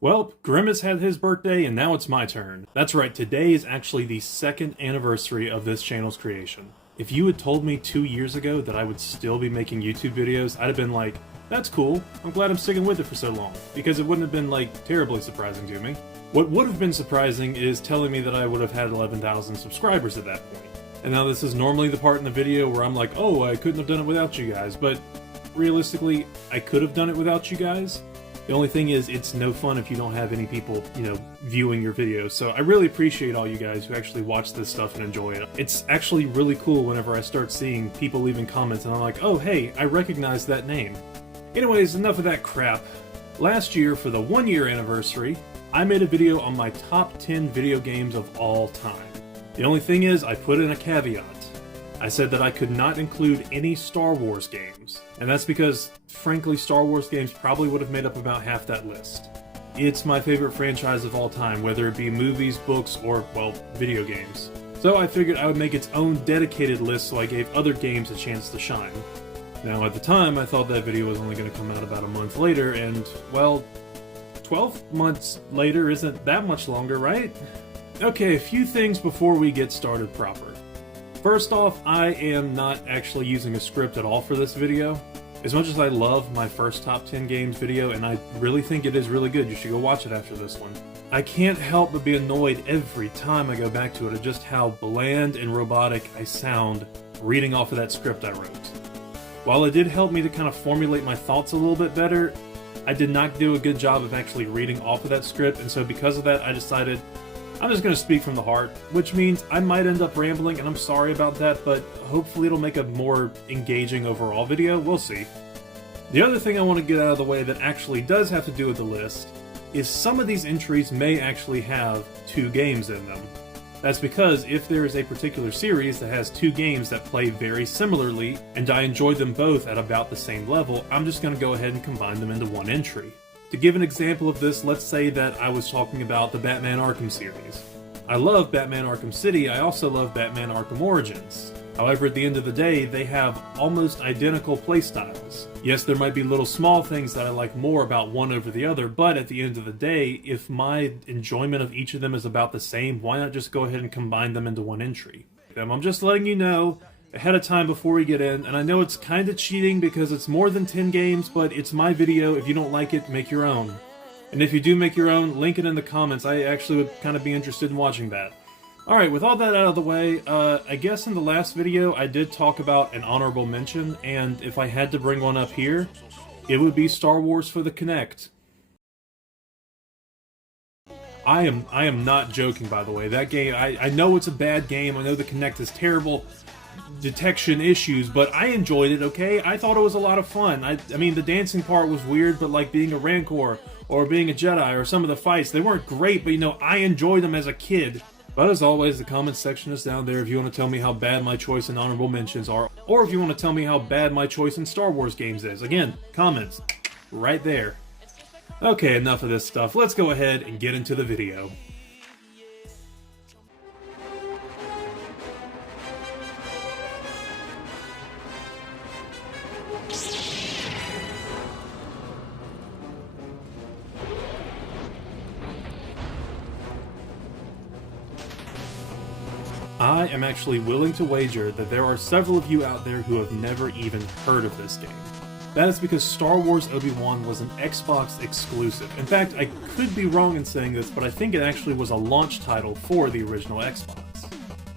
Well, Grimace had his birthday and now it's my turn. That's right, today is actually the second anniversary of this channel's creation. If you had told me 2 years ago that I would still be making YouTube videos, I'd have been like, that's cool, I'm glad I'm sticking with it for so long, because it wouldn't have been, like, terribly surprising to me. What would have been surprising is telling me that I would have had 11,000 subscribers at that point. And now this is normally the part in the video where I'm like, oh, I couldn't have done it without you guys, but realistically, I could have done it without you guys. The only thing is, it's no fun if you don't have any people, viewing your videos. So I really appreciate all you guys who actually watch this stuff and enjoy it. It's actually really cool whenever I start seeing people leaving comments and I'm like, oh hey, I recognize that name. Anyways, enough of that crap. Last year, for the 1-year anniversary, I made a video on my top 10 video games of all time. The only thing is, I put in a caveat. I said that I could not include any Star Wars games, and that's because, frankly, Star Wars games probably would have made up about half that list. It's my favorite franchise of all time, whether it be movies, books, or, well, video games. So I figured I would make its own dedicated list so I gave other games a chance to shine. Now, at the time, I thought that video was only going to come out about a month later, and, well, 12 months later isn't that much longer, right? Okay, a few things before we get started proper. First off, I am not actually using a script at all for this video. As much as I love my first top 10 games video, and I really think it is really good, you should go watch it after this one, I can't help but be annoyed every time I go back to it at just how bland and robotic I sound reading off of that script I wrote. While it did help me to kind of formulate my thoughts a little bit better, I did not do a good job of actually reading off of that script, and so because of that, I decided I'm just going to speak from the heart, which means I might end up rambling, and I'm sorry about that, but hopefully it'll make a more engaging overall video. We'll see. The other thing I want to get out of the way that actually does have to do with the list is some of these entries may actually have 2 games in them. That's because if there is a particular series that has 2 games that play very similarly, and I enjoy them both at about the same level, I'm just going to go ahead and combine them into one entry. To give an example of this, let's say that I was talking about the Batman Arkham series. I love Batman Arkham City, I also love Batman Arkham Origins. However, at the end of the day, they have almost identical playstyles. Yes, there might be little small things that I like more about one over the other, but at the end of the day, if my enjoyment of each of them is about the same, why not just go ahead and combine them into one entry? I'm just letting you know ahead of time before we get in, and I know it's kind of cheating because it's more than 10 games, but it's my video. If you don't like it, make your own. And if you do make your own, link it in the comments. I actually would kind of be interested in watching that. Alright, with all that out of the way, I guess in the last video I did talk about an honorable mention, and if I had to bring one up here, it would be Star Wars for the Kinect. I am not joking, by the way. That game, I know it's a bad game, I know the Kinect is terrible, detection issues, but I enjoyed it, okay? I thought it was a lot of fun. I mean, the dancing part was weird, but like being a Rancor, or being a Jedi, or some of the fights, they weren't great, but I enjoyed them as a kid. But as always, the comments section is down there if you want to tell me how bad my choice in honorable mentions are, or if you want to tell me how bad my choice in Star Wars games is. Again, comments, right there. Okay, enough of this stuff. Let's go ahead and get into the video. I am actually willing to wager that there are several of you out there who have never even heard of this game. That is because Star Wars Obi-Wan was an Xbox exclusive. In fact, I could be wrong in saying this, but I think it actually was a launch title for the original Xbox.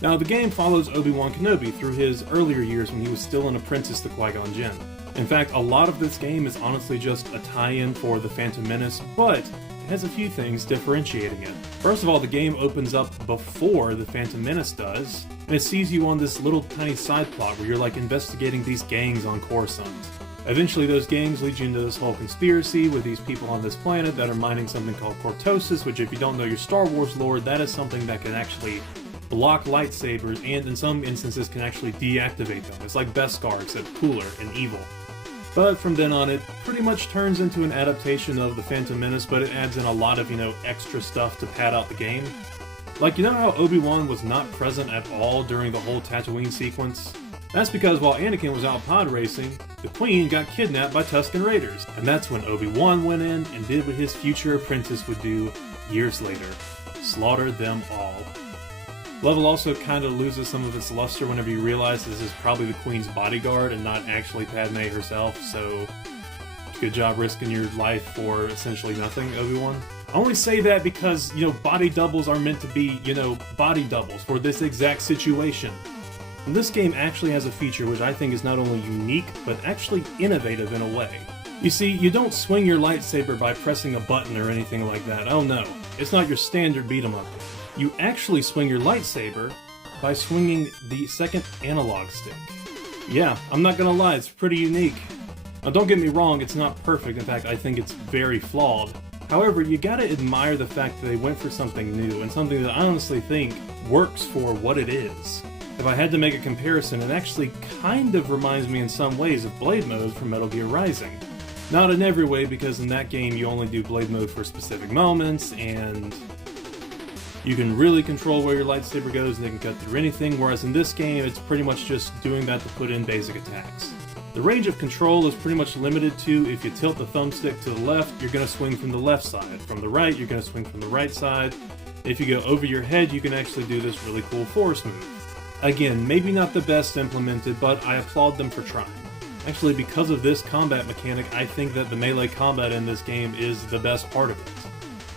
Now, the game follows Obi-Wan Kenobi through his earlier years when he was still an apprentice to Qui-Gon Jinn. In fact, a lot of this game is honestly just a tie-in for The Phantom Menace, but it has a few things differentiating it. First of all, the game opens up before The Phantom Menace does, and it sees you on this little tiny side plot where you're like investigating these gangs on Coruscant. Eventually those gangs lead you into this whole conspiracy with these people on this planet that are mining something called Cortosis, which if you don't know your Star Wars lore, that is something that can actually block lightsabers and in some instances can actually deactivate them. It's like Beskar except cooler and evil. But from then on, it pretty much turns into an adaptation of The Phantom Menace, but it adds in a lot of, extra stuff to pad out the game. Like, how Obi-Wan was not present at all during the whole Tatooine sequence? That's because while Anakin was out pod racing, the Queen got kidnapped by Tusken Raiders, and that's when Obi-Wan went in and did what his future apprentice would do years later: slaughter them all. Level also kind of loses some of its luster whenever you realize this is probably the Queen's bodyguard and not actually Padme herself, so good job risking your life for essentially nothing, Obi-Wan. I only say that because, body doubles are meant to be, body doubles for this exact situation. And this game actually has a feature which I think is not only unique, but actually innovative in a way. You see, you don't swing your lightsaber by pressing a button or anything like that. Oh no, it's not your standard beat-em-up. You actually swing your lightsaber by swinging the second analog stick. Yeah, I'm not gonna lie, it's pretty unique. Now don't get me wrong, it's not perfect. In fact, I think it's very flawed. However, you gotta admire the fact that they went for something new, and something that I honestly think works for what it is. If I had to make a comparison, it actually kind of reminds me in some ways of Blade Mode from Metal Gear Rising. Not in every way, because in that game you only do Blade Mode for specific moments, and you can really control where your lightsaber goes and they can cut through anything, whereas in this game it's pretty much just doing that to put in basic attacks. The range of control is pretty much limited to, if you tilt the thumbstick to the left, you're going to swing from the left side. From the right, you're going to swing from the right side. If you go over your head, you can actually do this really cool force move. Again, maybe not the best implemented, but I applaud them for trying. Actually, because of this combat mechanic, I think that the melee combat in this game is the best part of it.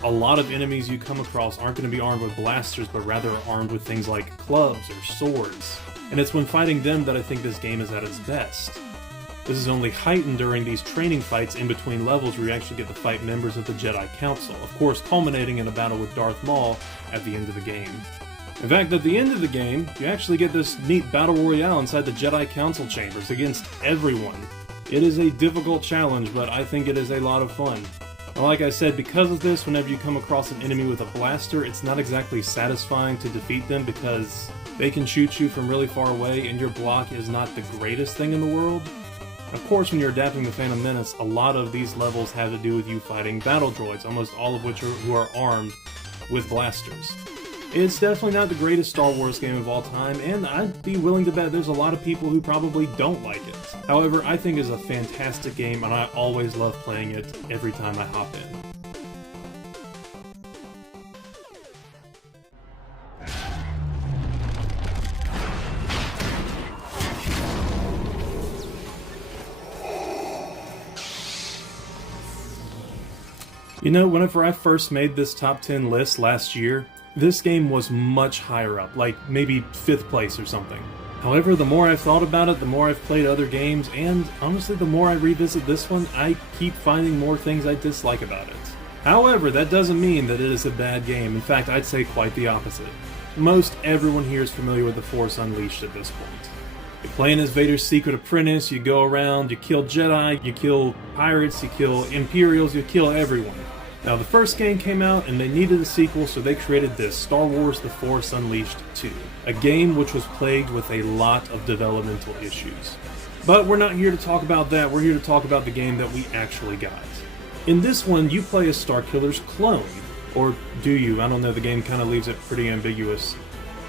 A lot of enemies you come across aren't going to be armed with blasters, but rather armed with things like clubs or swords. And it's when fighting them that I think this game is at its best. This is only heightened during these training fights in between levels where you actually get to fight members of the Jedi Council, of course culminating in a battle with Darth Maul at the end of the game. In fact, at the end of the game, you actually get this neat battle royale inside the Jedi Council chambers against everyone. It is a difficult challenge, but I think it is a lot of fun. And like I said, because of this, whenever you come across an enemy with a blaster, it's not exactly satisfying to defeat them because they can shoot you from really far away and your block is not the greatest thing in the world. Of course, when you're adapting the Phantom Menace, a lot of these levels have to do with you fighting battle droids, almost all of which who are armed with blasters. It's definitely not the greatest Star Wars game of all time, and I'd be willing to bet there's a lot of people who probably don't like it. However, I think it's a fantastic game, and I always love playing it every time I hop in. Whenever I first made this top 10 list last year, this game was much higher up, like maybe 5th place or something. However, the more I've thought about it, the more I've played other games, and honestly the more I revisit this one, I keep finding more things I dislike about it. However, that doesn't mean that it is a bad game. In fact, I'd say quite the opposite. Most everyone here is familiar with The Force Unleashed at this point. You're playing as Vader's secret apprentice, you go around, you kill Jedi, you kill pirates, you kill Imperials, you kill everyone. Now, the first game came out and they needed a sequel, so they created this, Star Wars The Force Unleashed 2. A game which was plagued with a lot of developmental issues. But we're not here to talk about that, we're here to talk about the game that we actually got. In this one, you play as Starkiller's clone. Or do you? I don't know, the game kind of leaves it pretty ambiguous.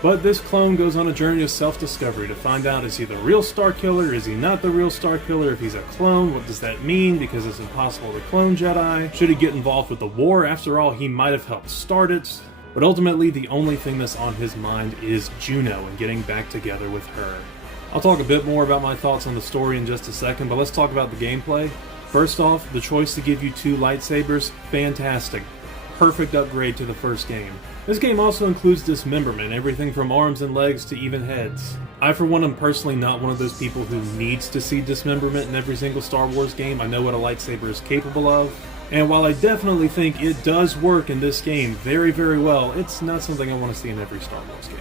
But this clone goes on a journey of self-discovery to find out, is he the real Starkiller, is he not the real Starkiller, if he's a clone, what does that mean, because it's impossible to clone Jedi, should he get involved with the war, after all he might have helped start it, but ultimately the only thing that's on his mind is Juno and getting back together with her. I'll talk a bit more about my thoughts on the story in just a second, but let's talk about the gameplay. First off, the choice to give you 2 lightsabers, fantastic. Perfect upgrade to the first game. This game also includes dismemberment, everything from arms and legs to even heads. I for one am personally not one of those people who needs to see dismemberment in every single Star Wars game. I know what a lightsaber is capable of, and while I definitely think it does work in this game very, very well, it's not something I want to see in every Star Wars game.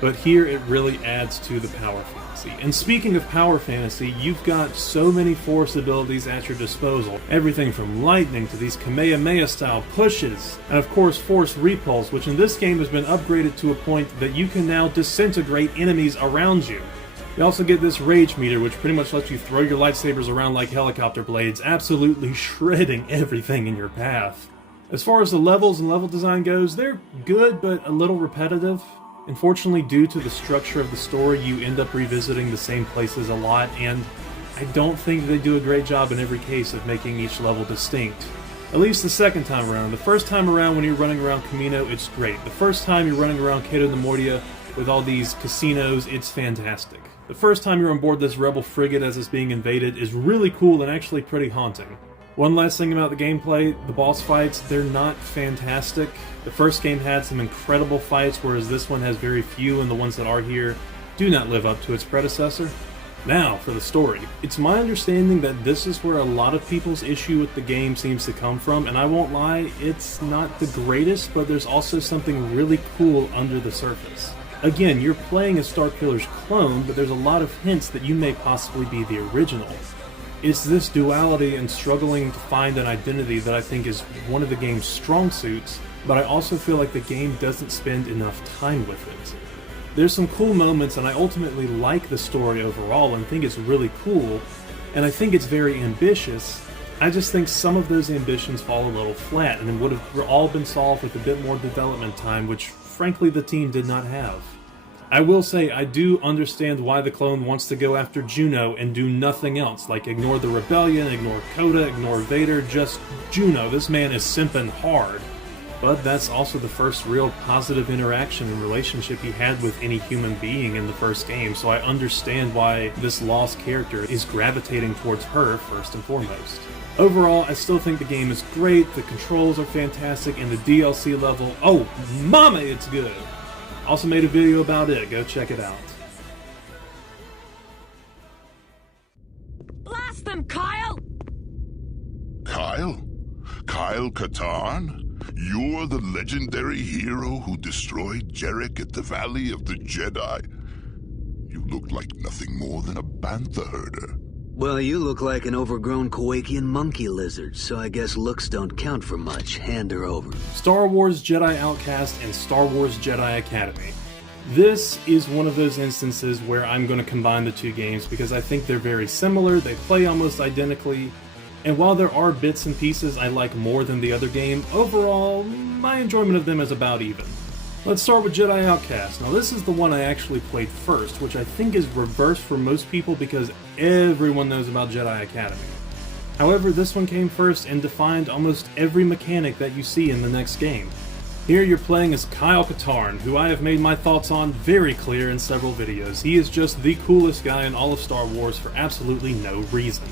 But here it really adds to the power fantasy. And speaking of power fantasy, you've got so many Force abilities at your disposal. Everything from lightning to these Kamehameha style pushes, and of course Force repulse, which in this game has been upgraded to a point that you can now disintegrate enemies around you. You also get this rage meter, which pretty much lets you throw your lightsabers around like helicopter blades, absolutely shredding everything in your path. As far as the levels and level design goes, they're good but a little repetitive. Unfortunately, due to the structure of the story, you end up revisiting the same places a lot, and I don't think they do a great job in every case of making each level distinct. At least the second time around. The first time around when you're running around Kamino, it's great. The first time you're running around Cato Neimoidia with all these casinos, it's fantastic. The first time you're on board this rebel frigate as it's being invaded is really cool and actually pretty haunting. One last thing about the gameplay, the boss fights, they're not fantastic. The first game had some incredible fights, whereas this one has very few, and the ones that are here do not live up to its predecessor. Now, for the story. It's my understanding that this is where a lot of people's issue with the game seems to come from, and I won't lie, it's not the greatest, but there's also something really cool under the surface. Again, you're playing a Starkiller's clone, but there's a lot of hints that you may possibly be the original. It's this duality and struggling to find an identity that I think is one of the game's strong suits, but I also feel like the game doesn't spend enough time with it. There's some cool moments, and I ultimately like the story overall and think it's really cool, and I think it's very ambitious. I just think some of those ambitions fall a little flat, and it would have all been solved with a bit more development time, which frankly the team did not have. I will say I do understand why the clone wants to go after Juno and do nothing else, like ignore the rebellion, ignore Coda, ignore Vader, just Juno. This man is simping hard. But that's also the first real positive interaction and relationship he had with any human being in the first game, so I understand why this lost character is gravitating towards her first and foremost. Overall, I still think the game is great, the controls are fantastic, and the DLC level, oh mama, it's good! Also made a video about it, go check it out. Blast them, Kyle! Kyle? Kyle Katarn? You're the legendary hero who destroyed Jarek at the Valley of the Jedi? You look like nothing more than a bantha herder. Well, you look like an overgrown Kowakian monkey lizard, so I guess looks don't count for much. Hand her over. Star Wars Jedi Outcast and Star Wars Jedi Academy. This is one of those instances where I'm going to combine the two games because I think they're very similar, they play almost identically, and while there are bits and pieces I like more than the other game, overall, my enjoyment of them is about even. Let's start with Jedi Outcast. Now this is the one I actually played first, which I think is reversed for most people because everyone knows about Jedi Academy. However, this one came first and defined almost every mechanic that you see in the next game. Here you're playing as Kyle Katarn, who I have made my thoughts on very clear in several videos. He is just the coolest guy in all of Star Wars for absolutely no reason.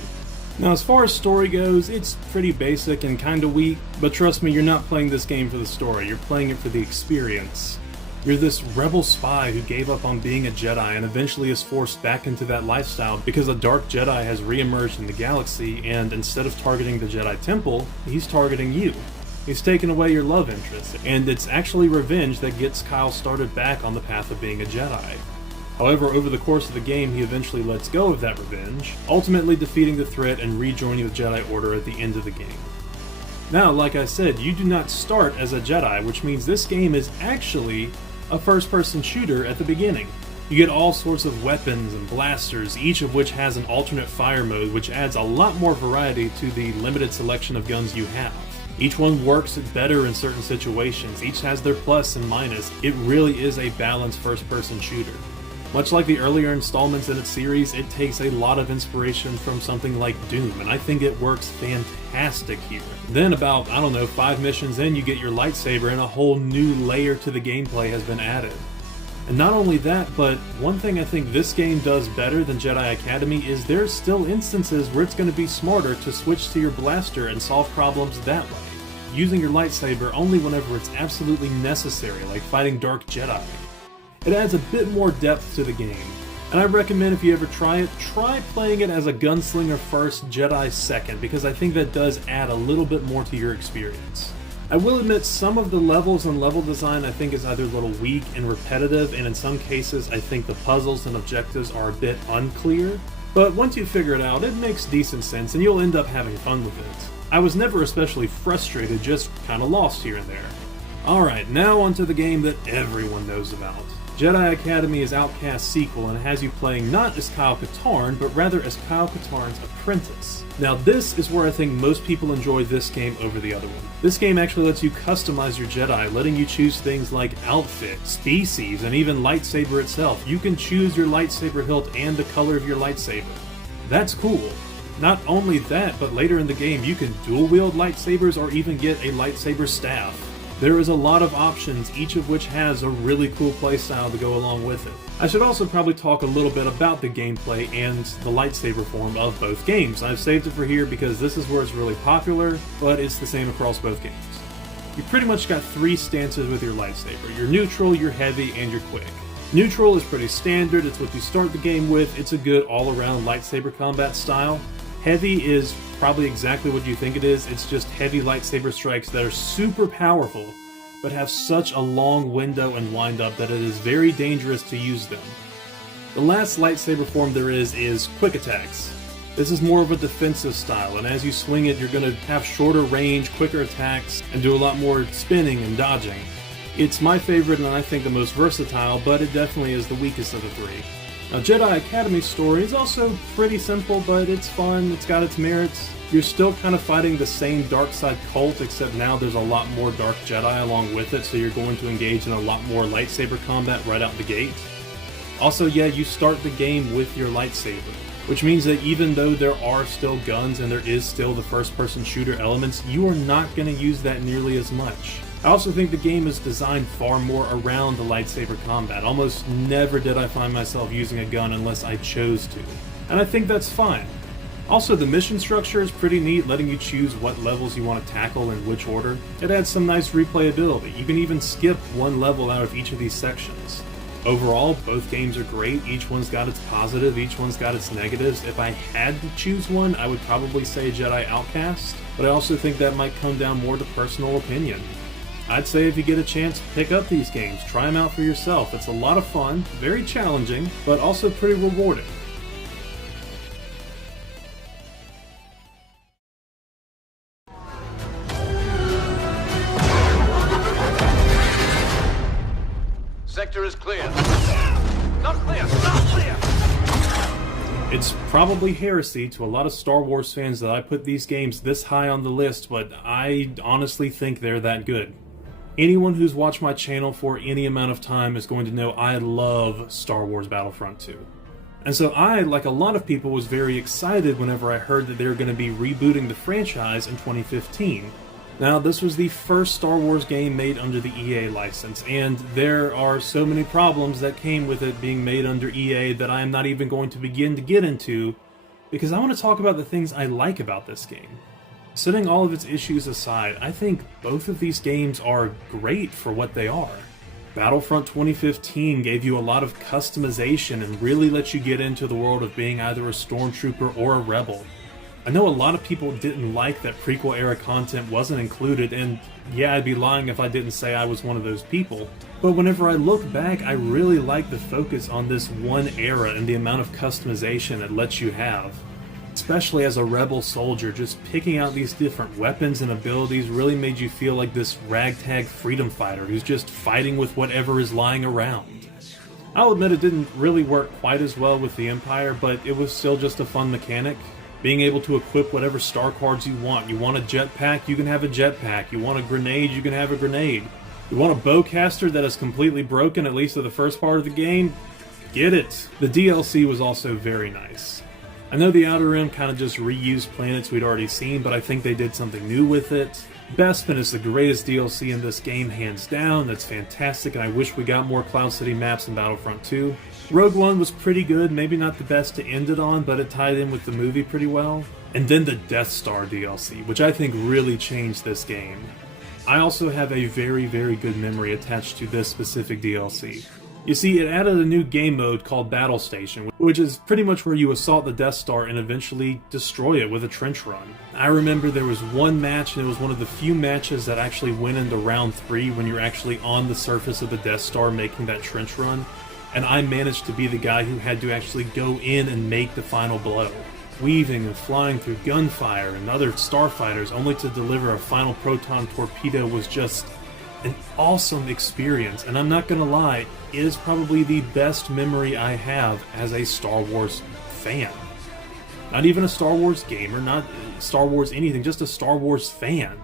Now as far as story goes, it's pretty basic and kinda weak, but trust me, you're not playing this game for the story, you're playing it for the experience. You're this rebel spy who gave up on being a Jedi and eventually is forced back into that lifestyle because a dark Jedi has re-emerged in the galaxy, and instead of targeting the Jedi Temple, he's targeting you. He's taken away your love interest, and it's actually revenge that gets Kyle started back on the path of being a Jedi. However, over the course of the game, he eventually lets go of that revenge, ultimately defeating the threat and rejoining the Jedi Order at the end of the game. Now, like I said, you do not start as a Jedi, which means this game is actually a first-person shooter at the beginning. You get all sorts of weapons and blasters, each of which has an alternate fire mode, which adds a lot more variety to the limited selection of guns you have. Each one works better in certain situations, each has their plus and minus. It really is a balanced first-person shooter. Much like the earlier installments in its series, it takes a lot of inspiration from something like Doom, and I think it works fantastic here. Then about, 5 missions in, you get your lightsaber and a whole new layer to the gameplay has been added. And not only that, but one thing I think this game does better than Jedi Academy is there's still instances where it's going to be smarter to switch to your blaster and solve problems that way, using your lightsaber only whenever it's absolutely necessary, like fighting Dark Jedi. It adds a bit more depth to the game, and I recommend if you ever try it, try playing it as a gunslinger first, Jedi second, because I think that does add a little bit more to your experience. I will admit some of the levels and level design I think is either a little weak and repetitive, and in some cases I think the puzzles and objectives are a bit unclear, but once you figure it out, it makes decent sense and you'll end up having fun with it. I was never especially frustrated, just kinda lost here and there. Alright, now onto the game that everyone knows about. Jedi Academy is Outcast's sequel and has you playing not as Kyle Katarn, but rather as Kyle Katarn's apprentice. Now this is where I think most people enjoy this game over the other one. This game actually lets you customize your Jedi, letting you choose things like outfit, species, and even lightsaber itself. You can choose your lightsaber hilt and the color of your lightsaber. That's cool. Not only that, but later in the game you can dual-wield lightsabers or even get a lightsaber staff. There is a lot of options, each of which has a really cool playstyle to go along with it. I should also probably talk a little bit about the gameplay and the lightsaber form of both games. I've saved it for here because this is where it's really popular, but it's the same across both games. You pretty much got 3 stances with your lightsaber. Your neutral, your heavy, and your quick. Neutral is pretty standard, it's what you start the game with, it's a good all-around lightsaber combat style. Heavy is probably exactly what you think it is, it's just heavy lightsaber strikes that are super powerful, but have such a long window and wind-up that it is very dangerous to use them. The last lightsaber form there is quick attacks. This is more of a defensive style, and as you swing it you're going to have shorter range, quicker attacks, and do a lot more spinning and dodging. It's my favorite and I think the most versatile, but it definitely is the weakest of the 3. Now, Jedi Academy's story is also pretty simple, but it's fun, it's got its merits. You're still kind of fighting the same dark side cult, except now there's a lot more Dark Jedi along with it, so you're going to engage in a lot more lightsaber combat right out the gate. Also, yeah, you start the game with your lightsaber, which means that even though there are still guns and there is still the first-person shooter elements, you are not going to use that nearly as much. I also think the game is designed far more around the lightsaber combat. Almost never did I find myself using a gun unless I chose to. And I think that's fine. Also, the mission structure is pretty neat, letting you choose what levels you want to tackle in which order. It adds some nice replayability. You can even skip one level out of each of these sections. Overall, both games are great. Each one's got its positive, each one's got its negatives. If I had to choose one, I would probably say Jedi Outcast, but I also think that might come down more to personal opinion. I'd say if you get a chance, pick up these games, try them out for yourself. It's a lot of fun, very challenging, but also pretty rewarding. Sector is clear. Not clear! Not clear! It's probably heresy to a lot of Star Wars fans that I put these games this high on the list, but I honestly think they're that good. Anyone who's watched my channel for any amount of time is going to know I love Star Wars Battlefront 2. And so I, like a lot of people, was very excited whenever I heard that they were going to be rebooting the franchise in 2015. Now, this was the first Star Wars game made under the EA license, and there are so many problems that came with it being made under EA that I am not even going to begin to get into, because I want to talk about the things I like about this game. Setting all of its issues aside, I think both of these games are great for what they are. Battlefront 2015 gave you a lot of customization and really let you get into the world of being either a stormtrooper or a rebel. I know a lot of people didn't like that prequel era content wasn't included, and yeah, I'd be lying if I didn't say I was one of those people. But whenever I look back, I really like the focus on this one era and the amount of customization it lets you have. Especially as a rebel soldier, just picking out these different weapons and abilities really made you feel like this ragtag freedom fighter who's just fighting with whatever is lying around. I'll admit it didn't really work quite as well with the Empire, but it was still just a fun mechanic. Being able to equip whatever star cards you want. You want a jetpack, you can have a jetpack. You want a grenade, you can have a grenade. You want a bowcaster that is completely broken, at least for the first part of the game? Get it! The DLC was also very nice. I know the Outer Rim kind of just reused planets we'd already seen, but I think they did something new with it. Bespin is the greatest DLC in this game, hands down. That's fantastic, and I wish we got more Cloud City maps in Battlefront 2. Rogue One was pretty good, maybe not the best to end it on, but it tied in with the movie pretty well. And then the Death Star DLC, which I think really changed this game. I also have a very, very good memory attached to this specific DLC. You see, it added a new game mode called Battle Station, which is pretty much where you assault the Death Star and eventually destroy it with a trench run. I remember there was one match, and it was one of the few matches that actually went into round 3 when you're actually on the surface of the Death Star making that trench run, and I managed to be the guy who had to actually go in and make the final blow. Weaving and flying through gunfire and other starfighters only to deliver a final proton torpedo was just an awesome experience, and I'm not gonna lie, it is probably the best memory I have as a Star Wars fan. Not even a Star Wars gamer, not Star Wars anything, just a Star Wars fan.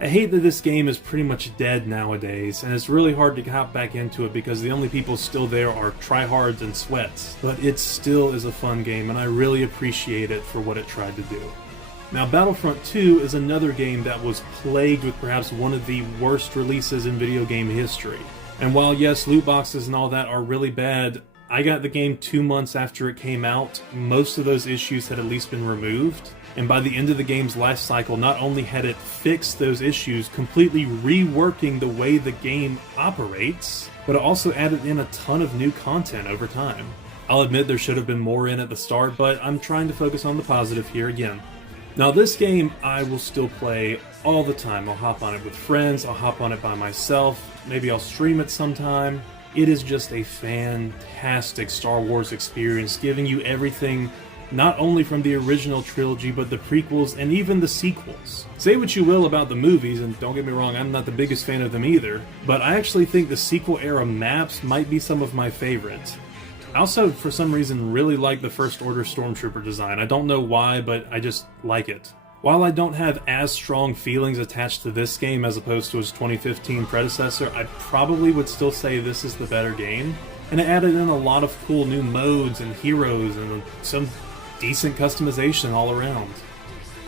I hate that this game is pretty much dead nowadays, and it's really hard to hop back into it because the only people still there are tryhards and sweats, but it still is a fun game, and I really appreciate it for what it tried to do. Now, Battlefront 2 is another game that was plagued with perhaps one of the worst releases in video game history. And while yes, loot boxes and all that are really bad, I got the game 2 months after it came out. Most of those issues had at least been removed. And by the end of the game's life cycle, not only had it fixed those issues, completely reworking the way the game operates, but it also added in a ton of new content over time. I'll admit there should have been more in at the start, but I'm trying to focus on the positive here again. Now this game I will still play all the time. I'll hop on it with friends, I'll hop on it by myself, maybe I'll stream it sometime. It is just a fantastic Star Wars experience, giving you everything not only from the original trilogy, but the prequels and even the sequels. Say what you will about the movies, and don't get me wrong, I'm not the biggest fan of them either, but I actually think the sequel era maps might be some of my favorites. I also, for some reason, really like the First Order Stormtrooper design. I don't know why, but I just like it. While I don't have as strong feelings attached to this game as opposed to its 2015 predecessor, I probably would still say this is the better game. And it added in a lot of cool new modes and heroes and some decent customization all around.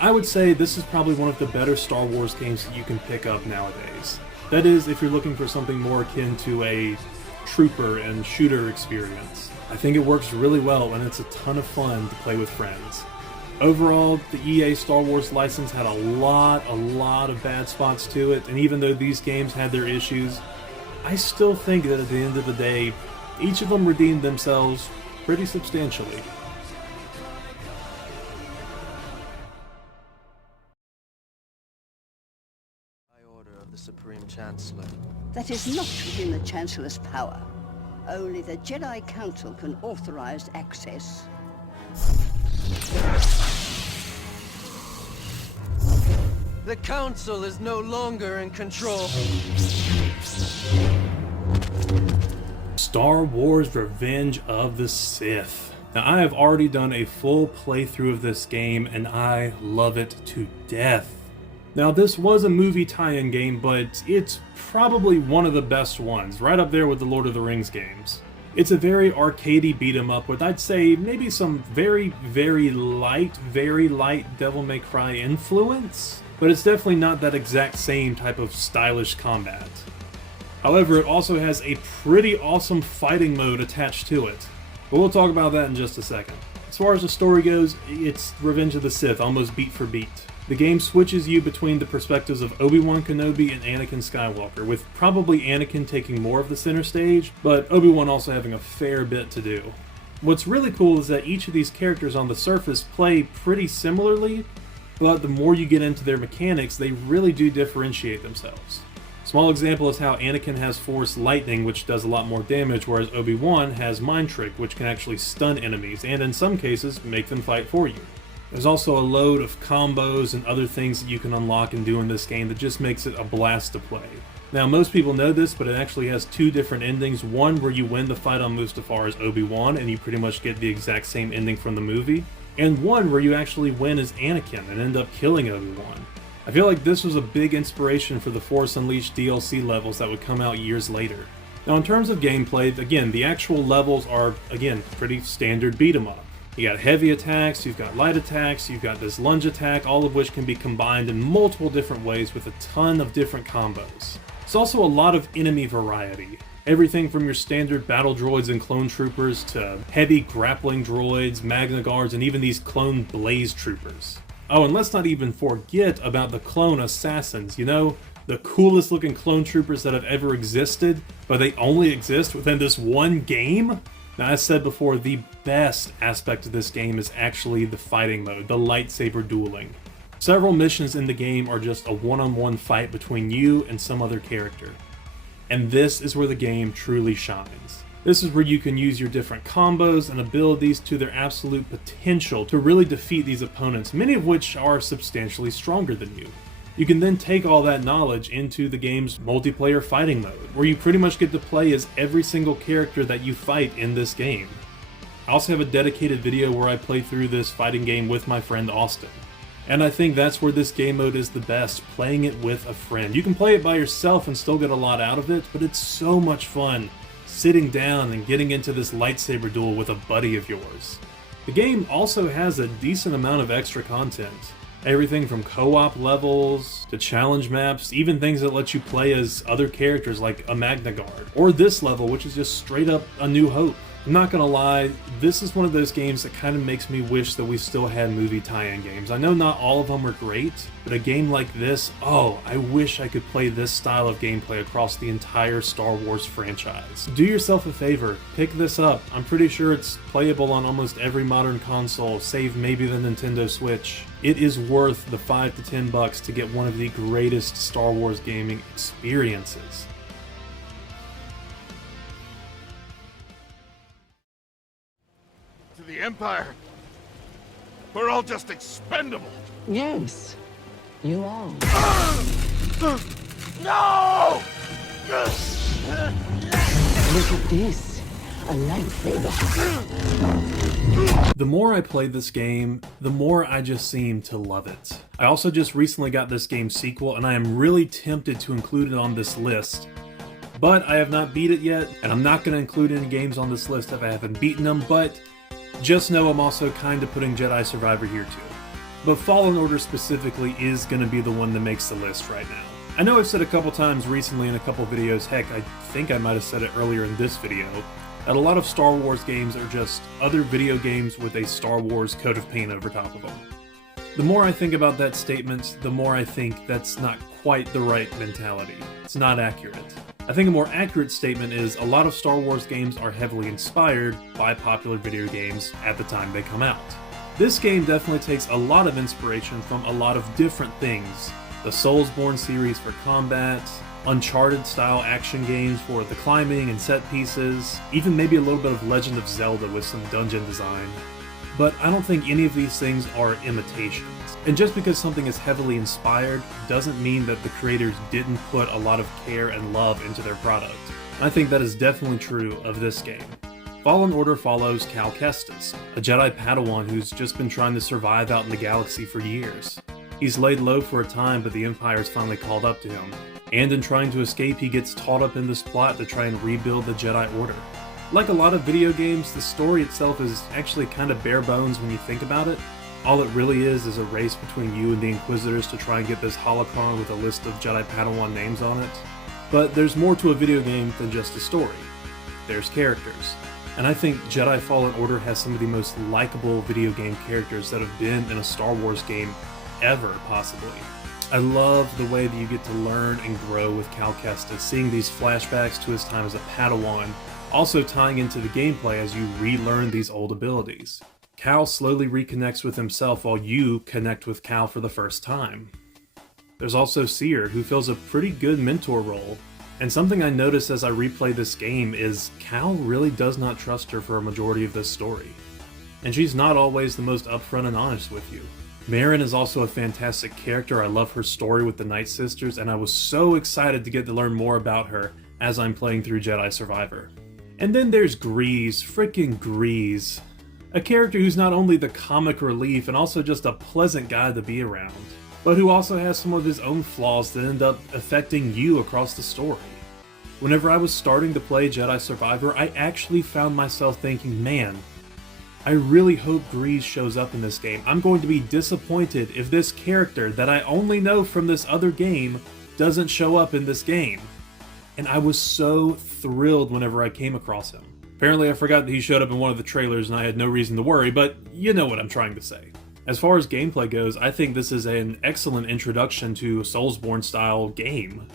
I would say this is probably one of the better Star Wars games that you can pick up nowadays. That is, if you're looking for something more akin to a trooper and shooter experience. I think it works really well, and it's a ton of fun to play with friends. Overall, the EA Star Wars license had a lot of bad spots to it, and even though these games had their issues, I still think that at the end of the day, each of them redeemed themselves pretty substantially. By order of the Supreme Chancellor. That is not within the Chancellor's power. Only the Jedi Council can authorize access. The Council is no longer in control. Star Wars Revenge of the Sith. Now, I have already done a full playthrough of this game, and I love it to death. Now, this was a movie tie-in game, but it's probably one of the best ones, right up there with the Lord of the Rings games. It's a very arcadey beat-em-up with, I'd say, maybe some very light Devil May Cry influence, but it's definitely not that exact same type of stylish combat. However, it also has a pretty awesome fighting mode attached to it, but we'll talk about that in just a second. As far as the story goes, it's Revenge of the Sith, almost beat for beat. The game switches you between the perspectives of Obi-Wan Kenobi and Anakin Skywalker, with probably Anakin taking more of the center stage, but Obi-Wan also having a fair bit to do. What's really cool is that each of these characters on the surface play pretty similarly, but the more you get into their mechanics, they really do differentiate themselves. Small example is how Anakin has Force Lightning, which does a lot more damage, whereas Obi-Wan has Mind Trick, which can actually stun enemies, and in some cases, make them fight for you. There's also a load of combos and other things that you can unlock and do in this game that just makes it a blast to play. Now, most people know this, but it actually has two different endings. One where you win the fight on Mustafar as Obi-Wan, and you pretty much get the exact same ending from the movie. And one where you actually win as Anakin and end up killing Obi-Wan. I feel like this was a big inspiration for the Force Unleashed DLC levels that would come out years later. Now, in terms of gameplay, again, the actual levels are, again, pretty standard beat-em-up. You got heavy attacks, you've got light attacks, you've got this lunge attack, all of which can be combined in multiple different ways with a ton of different combos. There's also a lot of enemy variety. Everything from your standard battle droids and clone troopers to heavy grappling droids, Magna Guards, and even these clone blaze troopers. Oh, and let's not even forget about the clone assassins, you know? The coolest looking clone troopers that have ever existed, but they only exist within this one game? Now, as said before, the best aspect of this game is actually the fighting mode, the lightsaber dueling. Several missions in the game are just a one-on-one fight between you and some other character. And this is where the game truly shines. This is where you can use your different combos and abilities to their absolute potential to really defeat these opponents, many of which are substantially stronger than you. You can then take all that knowledge into the game's multiplayer fighting mode, where you pretty much get to play as every single character that you fight in this game. I also have a dedicated video where I play through this fighting game with my friend Austin. And I think that's where this game mode is the best, playing it with a friend. You can play it by yourself and still get a lot out of it, but it's so much fun sitting down and getting into this lightsaber duel with a buddy of yours. The game also has a decent amount of extra content. Everything from co-op levels to challenge maps, even things that let you play as other characters like a Magna Guard, or this level which is just straight up A New Hope. I'm not gonna lie, this is one of those games that kind of makes me wish that we still had movie tie-in games. I know not all of them are great, but a game like this, oh, I wish I could play this style of gameplay across the entire Star Wars franchise. Do yourself a favor, pick this up. I'm pretty sure it's playable on almost every modern console, save maybe the Nintendo Switch. It is worth the $5 to $10 to get one of the greatest Star Wars gaming experiences. To the Empire, we're all just expendable. Yes, you are. No! Look at this, a lightsaber. The more I play this game, the more I just seem to love it. I also just recently got this game's sequel, and I am really tempted to include it on this list. But I have not beat it yet, and I'm not going to include any games on this list if I haven't beaten them, but just know I'm also kind of putting Jedi Survivor here too. But Fallen Order specifically is going to be the one that makes the list right now. I know I've said a couple times recently in a couple videos, heck, I think I might have said it earlier in this video, that a lot of Star Wars games are just other video games with a Star Wars coat of paint over top of them. The more I think about that statement, the more I think that's not quite the right mentality. It's not accurate. I think a more accurate statement is a lot of Star Wars games are heavily inspired by popular video games at the time they come out. This game definitely takes a lot of inspiration from a lot of different things. The Soulsborne series for combat, Uncharted-style action games for the climbing and set pieces, even maybe a little bit of Legend of Zelda with some dungeon design. But I don't think any of these things are imitations. And just because something is heavily inspired doesn't mean that the creators didn't put a lot of care and love into their product. I think that is definitely true of this game. Fallen Order follows Cal Kestis, a Jedi Padawan who's just been trying to survive out in the galaxy for years. He's laid low for a time, but the Empire's finally called up to him, and in trying to escape he gets caught up in this plot to try and rebuild the Jedi Order. Like a lot of video games, the story itself is actually kind of bare bones when you think about it. All it really is a race between you and the Inquisitors to try and get this holocron with a list of Jedi Padawan names on it. But there's more to a video game than just a story. There's characters. And I think Jedi Fallen Order has some of the most likable video game characters that have been in a Star Wars game ever, possibly. I love the way that you get to learn and grow with Cal Kestis, seeing these flashbacks to his time as a Padawan, also tying into the gameplay as you relearn these old abilities. Cal slowly reconnects with himself while you connect with Cal for the first time. There's also Cere, who fills a pretty good mentor role, and something I noticed as I replay this game is Cal really does not trust her for a majority of this story. And she's not always the most upfront and honest with you. Merrin is also a fantastic character. I love her story with the Night Sisters, and I was so excited to get to learn more about her as I'm playing through Jedi Survivor. And then there's Greez, frickin' Greez. A character who's not only the comic relief and also just a pleasant guy to be around, but who also has some of his own flaws that end up affecting you across the story. Whenever I was starting to play Jedi Survivor, I actually found myself thinking, man, I really hope Greez shows up in this game. I'm going to be disappointed if this character that I only know from this other game doesn't show up in this game. And I was so thrilled whenever I came across him. Apparently I forgot that he showed up in one of the trailers and I had no reason to worry, but you know what I'm trying to say. As far as gameplay goes, I think this is an excellent introduction to a Soulsborne style game.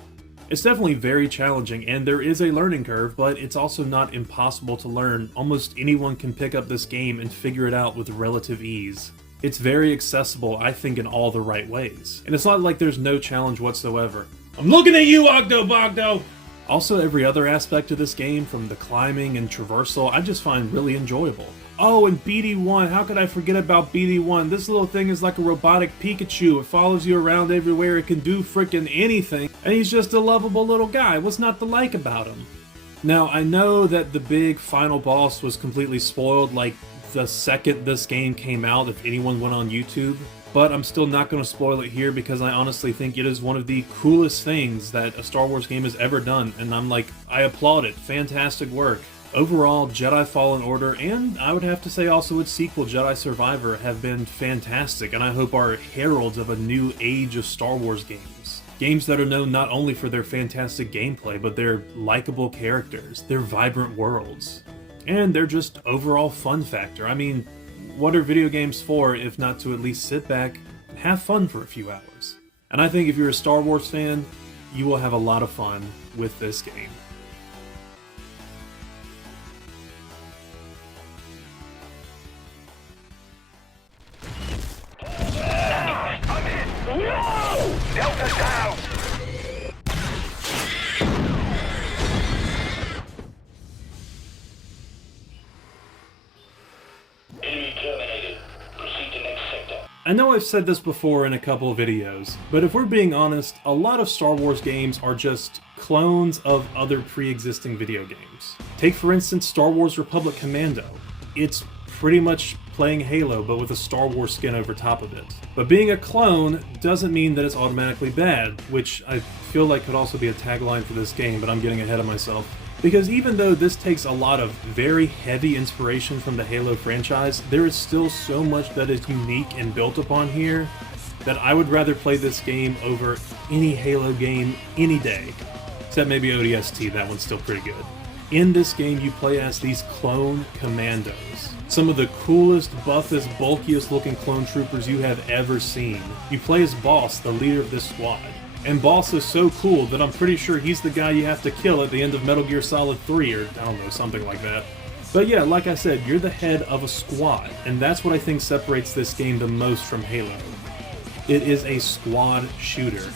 It's definitely very challenging and there is a learning curve, but it's also not impossible to learn. Almost anyone can pick up this game and figure it out with relative ease. It's very accessible, I think, in all the right ways. And it's not like there's no challenge whatsoever. I'm looking at you, Ogdo Bogdo! Also, every other aspect of this game, from the climbing and traversal, I just find really enjoyable. Oh, and BD1, how could I forget about BD1? This little thing is like a robotic Pikachu. It follows you around everywhere, it can do frickin' anything, and he's just a lovable little guy. What's not to like about him? Now, I know that the big final boss was completely spoiled, like, the second this game came out, if anyone went on YouTube, but I'm still not going to spoil it here because I honestly think it is one of the coolest things that a Star Wars game has ever done, and I'm like, I applaud it. Fantastic work. Overall, Jedi Fallen Order, and I would have to say also its sequel, Jedi Survivor, have been fantastic, and I hope are heralds of a new age of Star Wars games. Games that are known not only for their fantastic gameplay, but their likable characters, their vibrant worlds, and their just overall fun factor. I mean, what are video games for if not to at least sit back and have fun for a few hours? And I think if you're a Star Wars fan, you will have a lot of fun with this game. Delta down! Enemy terminated. Proceed to next sector. I know I've said this before in a couple of videos, but if we're being honest, a lot of Star Wars games are just clones of other pre-existing video games. Take for instance Star Wars Republic Commando. It's pretty much playing Halo, but with a Star Wars skin over top of it. But being a clone doesn't mean that it's automatically bad, which I feel like could also be a tagline for this game, but I'm getting ahead of myself. Because even though this takes a lot of very heavy inspiration from the Halo franchise, there is still so much that is unique and built upon here that I would rather play this game over any Halo game any day. Except maybe ODST, that one's still pretty good. In this game, you play as these clone commandos. Some of the coolest, buffest, bulkiest looking clone troopers you have ever seen. You play as Boss, the leader of this squad. And Boss is so cool that I'm pretty sure he's the guy you have to kill at the end of Metal Gear Solid 3, or I don't know, something like that. But yeah, like I said, you're the head of a squad, and that's what I think separates this game the most from Halo. It is a squad shooter.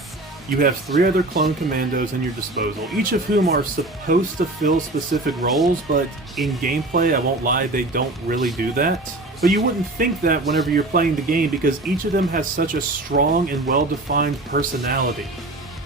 You have 3 other clone commandos in your disposal, each of whom are supposed to fill specific roles, but in gameplay, I won't lie, they don't really do that. But you wouldn't think that whenever you're playing the game because each of them has such a strong and well-defined personality.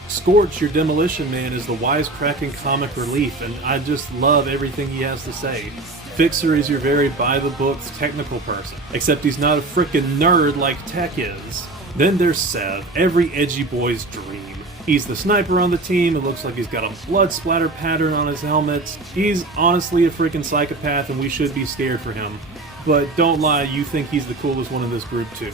Scorch, your Demolition Man, is the wisecracking comic relief, and I just love everything he has to say. Fixer is your very by-the-books technical person, except he's not a frickin' nerd like Tech is. Then there's Sev, every edgy boy's dream. He's the sniper on the team, it looks like he's got a blood splatter pattern on his helmet. He's honestly a freaking psychopath and we should be scared for him. But don't lie, you think he's the coolest one in this group too.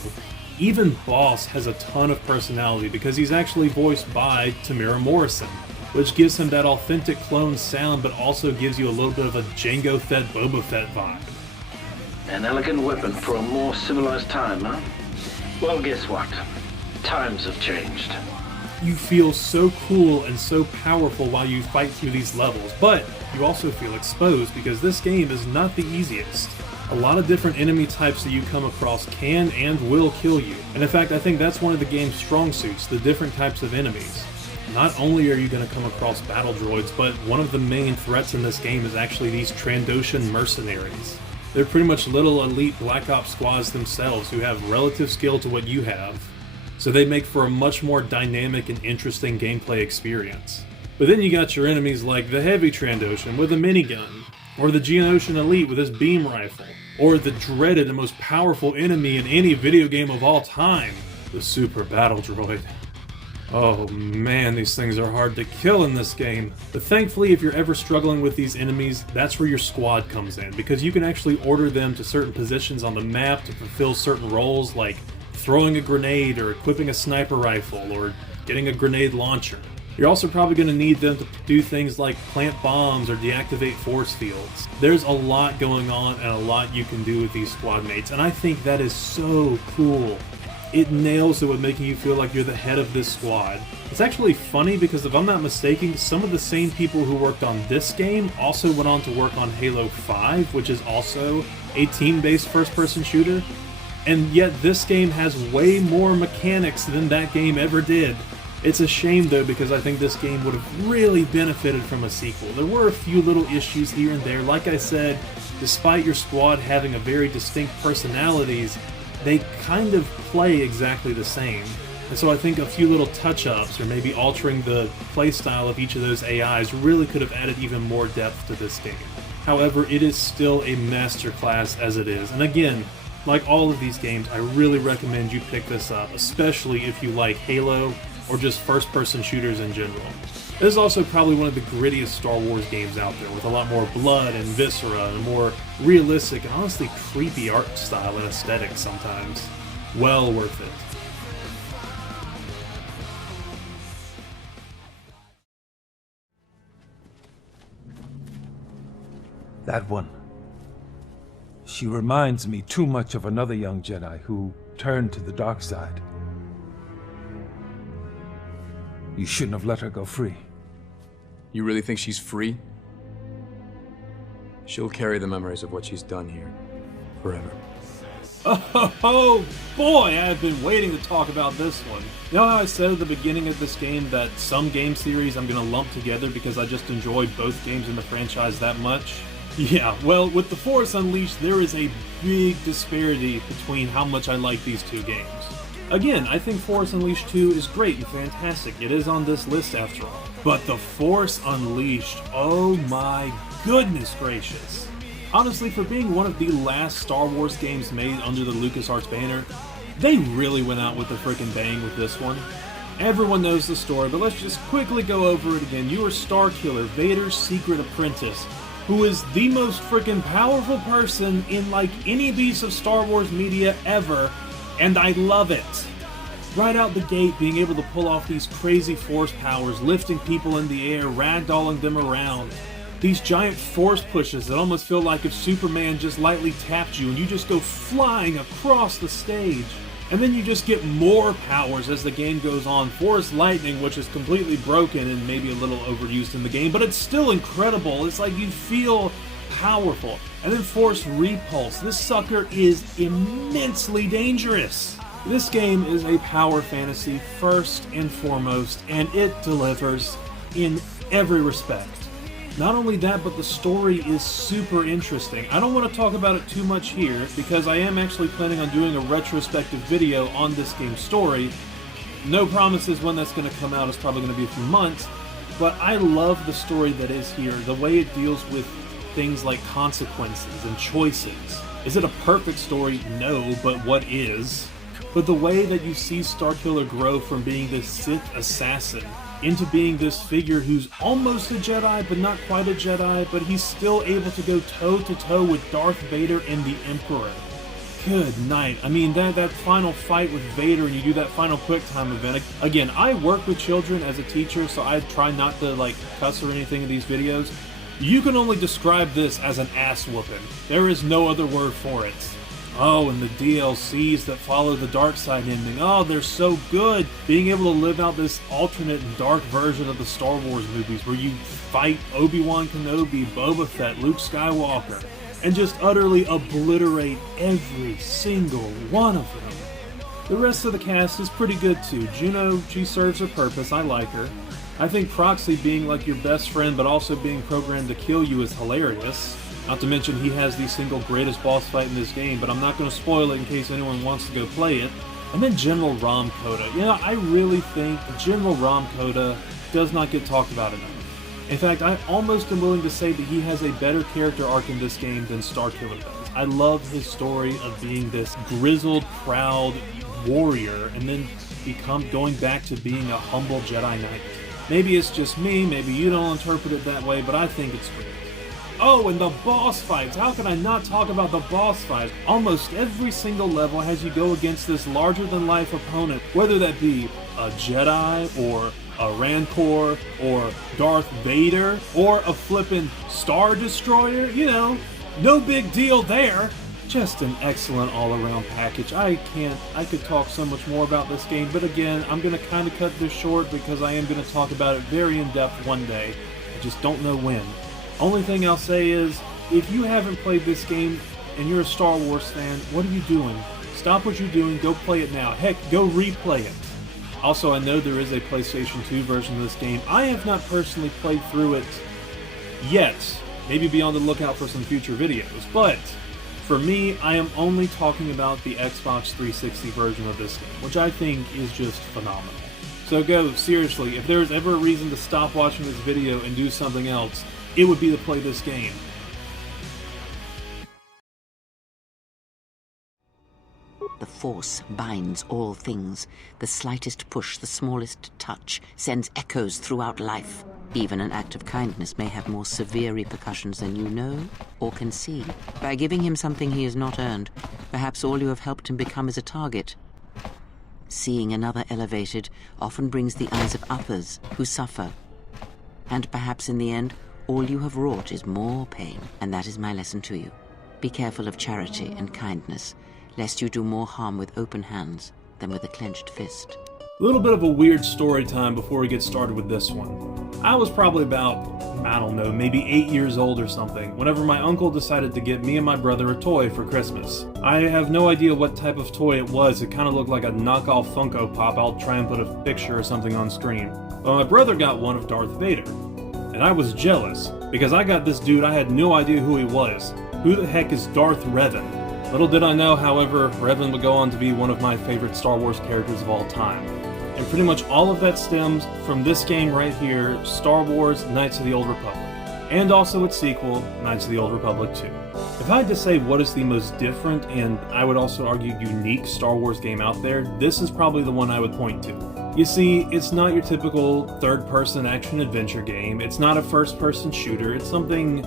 Even Boss has a ton of personality because he's actually voiced by Tamira Morrison, which gives him that authentic clone sound but also gives you a little bit of a Jango Fett Boba Fett vibe. An elegant weapon for a more civilized time, huh? Well, guess what? Times have changed. You feel so cool and so powerful while you fight through these levels, but you also feel exposed because this game is not the easiest. A lot of different enemy types that you come across can and will kill you, and in fact I think that's one of the game's strong suits, the different types of enemies. Not only are you going to come across battle droids, but one of the main threats in this game is actually these Trandoshan mercenaries. They're pretty much little elite Black Ops squads themselves who have relative skill to what you have, so they make for a much more dynamic and interesting gameplay experience. But then you got your enemies like the Heavy Trandoshan with a minigun, or the Geonosian Elite with his beam rifle, or the dreaded and most powerful enemy in any video game of all time, the Super Battle Droid. Oh man, these things are hard to kill in this game. But thankfully, if you're ever struggling with these enemies, that's where your squad comes in, because you can actually order them to certain positions on the map to fulfill certain roles like throwing a grenade or equipping a sniper rifle or getting a grenade launcher. You're also probably going to need them to do things like plant bombs or deactivate force fields. There's a lot going on and a lot you can do with these squad mates, and I think that is so cool. It nails it with making you feel like you're the head of this squad. It's actually funny because if I'm not mistaken, some of the same people who worked on this game also went on to work on Halo 5, which is also a team-based first-person shooter. And yet this game has way more mechanics than that game ever did. It's a shame though, because I think this game would have really benefited from a sequel. There were a few little issues here and there. Like I said, despite your squad having a very distinct personalities, they kind of play exactly the same. And so I think a few little touch-ups, or maybe altering the playstyle of each of those AIs, really could have added even more depth to this game. However, it is still a masterclass as it is. And again, like all of these games, I really recommend you pick this up, especially if you like Halo or just first-person shooters in general. This is also probably one of the grittiest Star Wars games out there, with a lot more blood and viscera and a more realistic and honestly creepy art style and aesthetic sometimes. Well worth it. That one. She reminds me too much of another young Jedi who turned to the dark side. You shouldn't have let her go free. You really think she's free? She'll carry the memories of what she's done here forever. Oh boy, I've been waiting to talk about this one. You know how I said at the beginning of this game that some game series I'm going to lump together because I just enjoy both games in the franchise that much? Yeah, well, with The Force Unleashed, there is a big disparity between how much I like these two games. Again, I think Force Unleashed 2 is great and fantastic. It is on this list after all. But The Force Unleashed, oh my goodness gracious. Honestly, for being one of the last Star Wars games made under the LucasArts banner, they really went out with a frickin' bang with this one. Everyone knows the story, but let's just quickly go over it again. You are Starkiller, Vader's secret apprentice, who is the most frickin' powerful person in like any piece of Star Wars media ever, and I love it. Right out the gate, being able to pull off these crazy force powers, lifting people in the air, ragdolling them around. These giant force pushes that almost feel like if Superman just lightly tapped you and you just go flying across the stage. And then you just get more powers as the game goes on. Force lightning, which is completely broken and maybe a little overused in the game, but it's still incredible. It's like you feel powerful. And then Force Repulse. This sucker is immensely dangerous. This game is a power fantasy first and foremost, and it delivers in every respect. Not only that, but the story is super interesting. I don't want to talk about it too much here, because I am actually planning on doing a retrospective video on this game's story. No promises when that's going to come out. It's probably going to be a few months. But I love the story that is here, the way it deals with things like consequences and choices. Is it a perfect story? No, but what is? But the way that you see Starkiller grow from being this Sith assassin into being this figure who's almost a Jedi, but not quite a Jedi, but he's still able to go toe-to-toe with Darth Vader and the Emperor. Good night. I mean, that final fight with Vader and you do that final QuickTime event. Again, I work with children as a teacher, so I try not to, like, cuss or anything in these videos. You can only describe this as an ass-whooping. There is no other word for it. Oh, and the DLCs that follow the dark side ending. Oh, they're so good. Being able to live out this alternate and dark version of the Star Wars movies where you fight Obi-Wan Kenobi, Boba Fett, Luke Skywalker, and just utterly obliterate every single one of them. The rest of the cast is pretty good too. Juno, she serves her purpose. I like her. I think Proxy being like your best friend but also being programmed to kill you is hilarious. Not to mention he has the single greatest boss fight in this game, but I'm not going to spoil it in case anyone wants to go play it. And then General Rom Koda. You know, I really think General Rom Koda does not get talked about enough. In fact, I almost am willing to say that he has a better character arc in this game than Starkiller does. I love his story of being this grizzled, proud warrior and then going back to being a humble Jedi Knight. Maybe it's just me, maybe you don't interpret it that way, but I think it's great. Oh, and the boss fights! How can I not talk about the boss fights? Almost every single level has you go against this larger-than-life opponent, whether that be a Jedi, or a Rancor, or Darth Vader, or a flippin' Star Destroyer, you know, no big deal there. Just an excellent all-around package. I could talk so much more about this game, but again, I'm going to kind of cut this short because I am going to talk about it very in-depth one day. I just don't know when. Only thing I'll say is, if you haven't played this game and you're a Star Wars fan, what are you doing? Stop what you're doing, go play it now. Heck, go replay it. Also, I know there is a PlayStation 2 version of this game. I have not personally played through it yet. Maybe be on the lookout for some future videos. But for me, I am only talking about the Xbox 360 version of this game, which I think is just phenomenal. So go, seriously, if there's ever a reason to stop watching this video and do something else, it would be to play this game. The Force binds all things. The slightest push, the smallest touch, sends echoes throughout life. Even an act of kindness may have more severe repercussions than you know or can see. By giving him something he has not earned, perhaps all you have helped him become is a target. Seeing another elevated often brings the eyes of others who suffer. And perhaps in the end, all you have wrought is more pain, and that is my lesson to you. Be careful of charity and kindness, lest you do more harm with open hands than with a clenched fist. A little bit of a weird story time before we get started with this one. I was probably about, I don't know, maybe 8 years old or something, whenever my uncle decided to get me and my brother a toy for Christmas. I have no idea what type of toy it was. It kind of looked like a knockoff Funko Pop. I'll try and put a picture or something on screen. But my brother got one of Darth Vader. And I was jealous, because I got this dude, I had no idea who he was. Who the heck is Darth Revan? Little did I know, however, Revan would go on to be one of my favorite Star Wars characters of all time. And pretty much all of that stems from this game right here, Star Wars Knights of the Old Republic. And also its sequel, Knights of the Old Republic 2. If I had to say what is the most different, and I would also argue unique Star Wars game out there, this is probably the one I would point to. You see, it's not your typical third-person action-adventure game, it's not a first-person shooter, it's something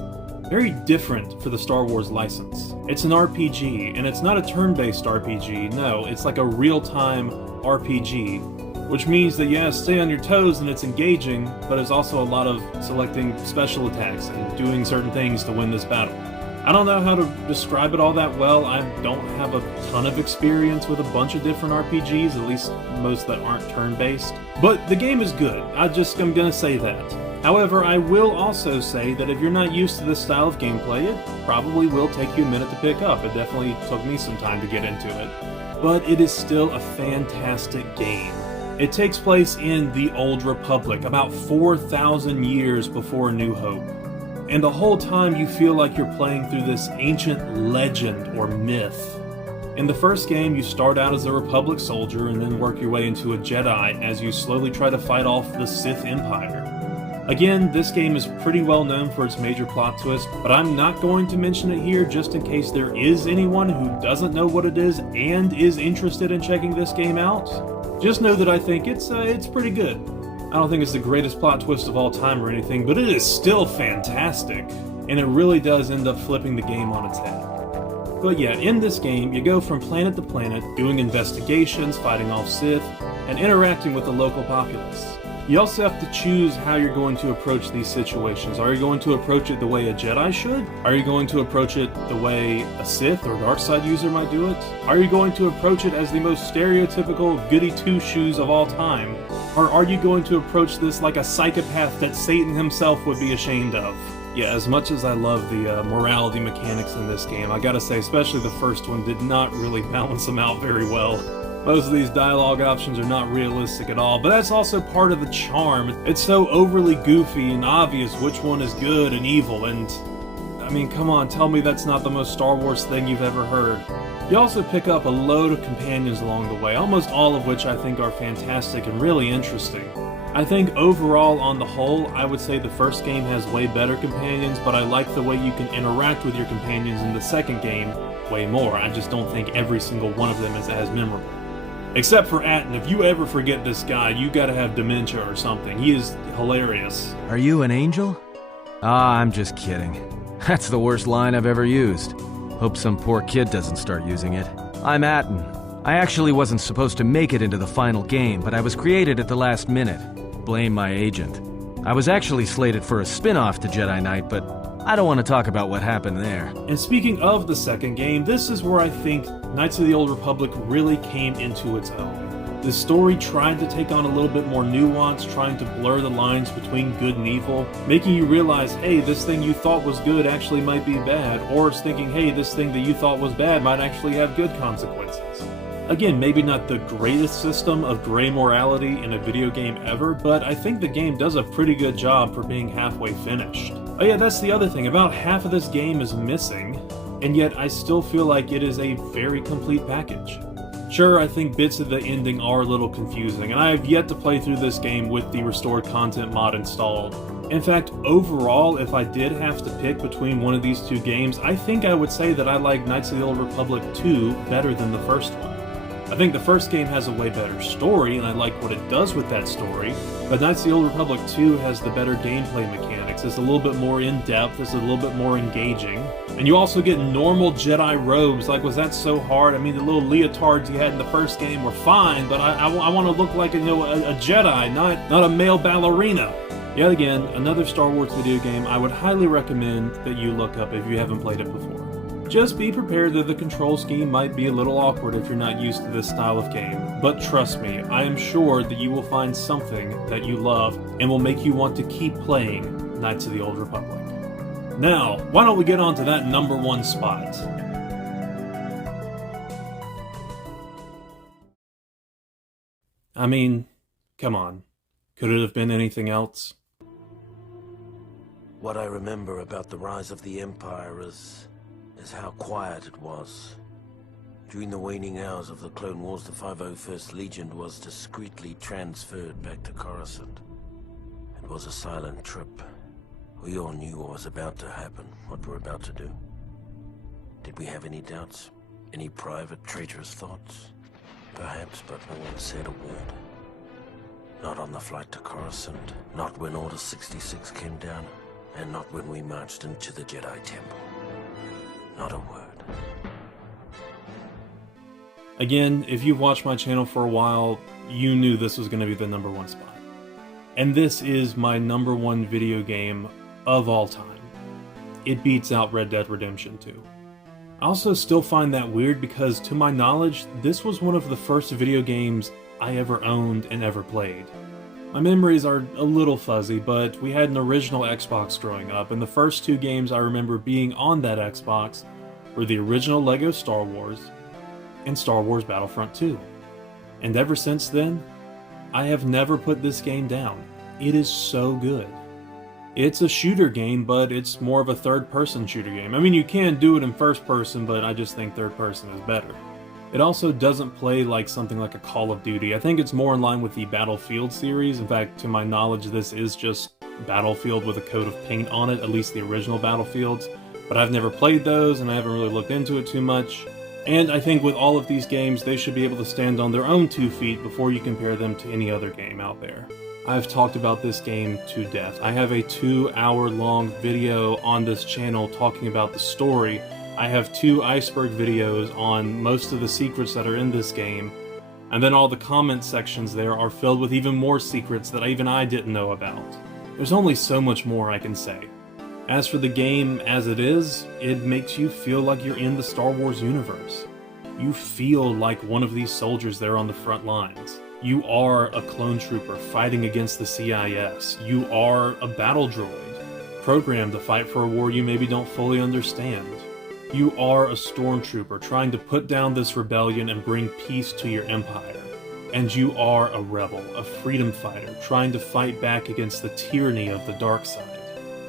very different for the Star Wars license. It's an RPG, and it's not a turn-based RPG, no, it's like a real-time RPG, which means that you have to stay on your toes and it's engaging, but there's also a lot of selecting special attacks and doing certain things to win this battle. I don't know how to describe it all that well. I don't have a ton of experience with a bunch of different RPGs, at least most that aren't turn-based. But the game is good, I'm gonna say that. However, I will also say that if you're not used to this style of gameplay, it probably will take you a minute to pick up. It definitely took me some time to get into it. But it is still a fantastic game. It takes place in the Old Republic, about 4,000 years before New Hope. And the whole time you feel like you're playing through this ancient legend or myth. In the first game, you start out as a Republic soldier and then work your way into a Jedi as you slowly try to fight off the Sith Empire. Again, this game is pretty well known for its major plot twist, but I'm not going to mention it here just in case there is anyone who doesn't know what it is and is interested in checking this game out. Just know that I think it's pretty good. I don't think it's the greatest plot twist of all time or anything, but it is still fantastic, and it really does end up flipping the game on its head. But yeah, in this game, you go from planet to planet, doing investigations, fighting off Sith, and interacting with the local populace. You also have to choose how you're going to approach these situations. Are you going to approach it the way a Jedi should? Are you going to approach it the way a Sith or Darkside user might do it? Are you going to approach it as the most stereotypical goody two-shoes of all time? Or are you going to approach this like a psychopath that Satan himself would be ashamed of? Yeah, as much as I love the morality mechanics in this game, I gotta say, especially the first one did not really balance them out very well. Most of these dialogue options are not realistic at all, but that's also part of the charm. It's so overly goofy and obvious which one is good and evil, and I mean, come on, tell me that's not the most Star Wars thing you've ever heard. You also pick up a load of companions along the way, almost all of which I think are fantastic and really interesting. I think overall, on the whole, I would say the first game has way better companions, but I like the way you can interact with your companions in the second game way more. I just don't think every single one of them is as memorable. Except for Atton. If you ever forget this guy, you gotta have dementia or something. He is hilarious. Are you an angel? Ah, I'm just kidding. That's the worst line I've ever used. Hope some poor kid doesn't start using it. I'm Atton. I actually wasn't supposed to make it into the final game, but I was created at the last minute. Blame my agent. I was actually slated for a spin-off to Jedi Knight, but I don't want to talk about what happened there. And speaking of the second game, this is where I think Knights of the Old Republic really came into its own. The story tried to take on a little bit more nuance, trying to blur the lines between good and evil, making you realize, hey, this thing you thought was good actually might be bad, or thinking, hey, this thing that you thought was bad might actually have good consequences. Again, maybe not the greatest system of gray morality in a video game ever, but I think the game does a pretty good job for being halfway finished. Oh yeah, that's the other thing, about half of this game is missing, and yet I still feel like it is a very complete package. Sure, I think bits of the ending are a little confusing, and I have yet to play through this game with the restored content mod installed. In fact, overall, if I did have to pick between one of these two games, I think I would say that I like Knights of the Old Republic 2 better than the first one. I think the first game has a way better story, and I like what it does with that story, but Knights of the Old Republic 2 has the better gameplay mechanics. It's a little bit more in-depth, it's a little bit more engaging, and you also get normal Jedi robes. Like, was that so hard? I mean, the little leotards you had in the first game were fine, but I want to look like a Jedi, not a male ballerina. Yet again, another Star Wars video game I would highly recommend that you look up if you haven't played it before. Just be prepared that the control scheme might be a little awkward if you're not used to this style of game, but trust me, I am sure that you will find something that you love and will make you want to keep playing Knights of the Old Republic. Now, why don't we get on to that number one spot? I mean, come on. Could it have been anything else? What I remember about the rise of the Empire is how quiet it was. During the waning hours of the Clone Wars, the 501st Legion was discreetly transferred back to Coruscant. It was a silent trip. We all knew what was about to happen, what we're about to do. Did we have any doubts? Any private, traitorous thoughts? Perhaps, but no one said a word. Not on the flight to Coruscant, not when Order 66 came down, and not when we marched into the Jedi Temple. Not a word. Again, if you've watched my channel for a while, you knew this was going to be the number one spot. And this is my number one video game of all time. It beats out Red Dead Redemption 2. I also still find that weird because, to my knowledge, this was one of the first video games I ever owned and ever played. My memories are a little fuzzy, but we had an original Xbox growing up, and the first two games I remember being on that Xbox were the original LEGO Star Wars and Star Wars Battlefront 2. And ever since then, I have never put this game down. It is so good. It's a shooter game, but it's more of a third-person shooter game. I mean, you can do it in first person, but I just think third person is better. It also doesn't play like something like a Call of Duty. I think it's more in line with the Battlefield series. In fact, to my knowledge, this is just Battlefield with a coat of paint on it, at least the original Battlefields. But I've never played those, and I haven't really looked into it too much. And I think with all of these games, they should be able to stand on their own 2 feet before you compare them to any other game out there. I've talked about this game to death. I have a 2-hour-long video on this channel talking about the story. I have 2 iceberg videos on most of the secrets that are in this game, and then all the comment sections there are filled with even more secrets that even I didn't know about. There's only so much more I can say. As for the game as it is, it makes you feel like you're in the Star Wars universe. You feel like one of these soldiers there on the front lines. You are a clone trooper fighting against the CIS. You are a battle droid, programmed to fight for a war you maybe don't fully understand. You are a stormtrooper trying to put down this rebellion and bring peace to your empire. And you are a rebel, a freedom fighter, trying to fight back against the tyranny of the dark side.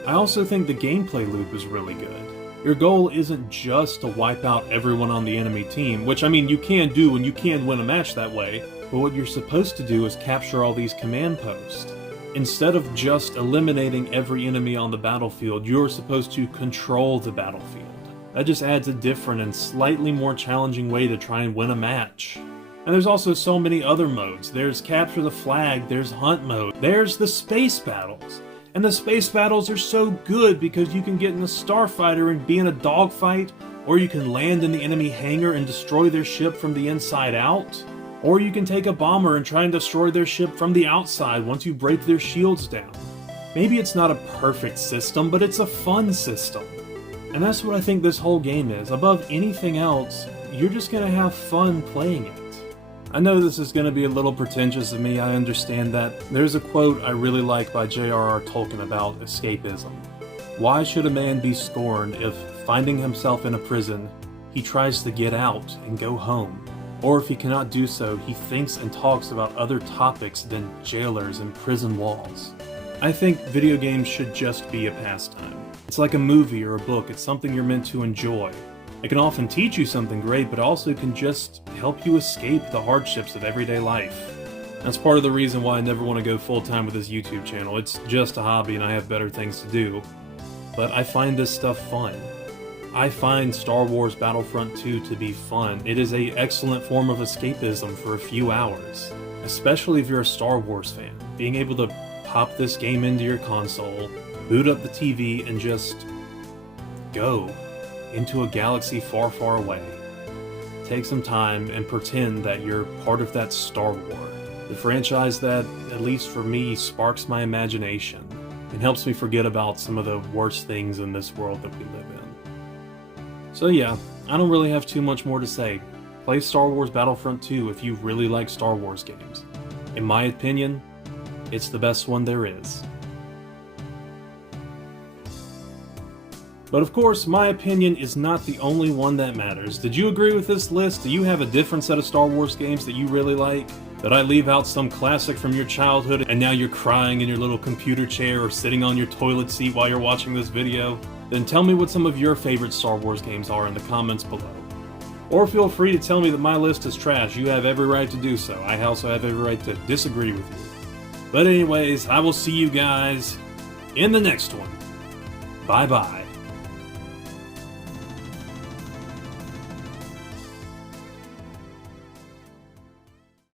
I also think the gameplay loop is really good. Your goal isn't just to wipe out everyone on the enemy team, which I mean you can do and you can win a match that way, but what you're supposed to do is capture all these command posts. Instead of just eliminating every enemy on the battlefield, you're supposed to control the battlefield. That just adds a different and slightly more challenging way to try and win a match. And there's also so many other modes. There's capture the flag, there's hunt mode, there's the space battles. And the space battles are so good because you can get in a starfighter and be in a dogfight, or you can land in the enemy hangar and destroy their ship from the inside out, or you can take a bomber and try and destroy their ship from the outside once you break their shields down. Maybe it's not a perfect system, but it's a fun system. And that's what I think this whole game is. Above anything else, you're just going to have fun playing it. I know this is going to be a little pretentious of me, I understand that. There's a quote I really like by J.R.R. Tolkien about escapism. Why should a man be scorned if, finding himself in a prison, he tries to get out and go home? Or if he cannot do so, he thinks and talks about other topics than jailers and prison walls. I think video games should just be a pastime. It's like a movie or a book, it's something you're meant to enjoy. It can often teach you something great, but also can just help you escape the hardships of everyday life. That's part of the reason why I never want to go full-time with this YouTube channel. It's just a hobby and I have better things to do. But I find this stuff fun. I find Star Wars Battlefront 2 to be fun. It is an excellent form of escapism for a few hours. Especially if you're a Star Wars fan. Being able to pop this game into your console, boot up the TV, and just go into a galaxy far, far away. Take some time and pretend that you're part of that Star War. The franchise that, at least for me, sparks my imagination and helps me forget about some of the worst things in this world that we live in. So yeah, I don't really have too much more to say. Play Star Wars Battlefront 2 if you really like Star Wars games. In my opinion, it's the best one there is. But of course, my opinion is not the only one that matters. Did you agree with this list? Do you have a different set of Star Wars games that you really like? Did I leave out some classic from your childhood and now you're crying in your little computer chair or sitting on your toilet seat while you're watching this video? Then tell me what some of your favorite Star Wars games are in the comments below. Or feel free to tell me that my list is trash. You have every right to do so. I also have every right to disagree with you. But anyways, I will see you guys in the next one. Bye bye.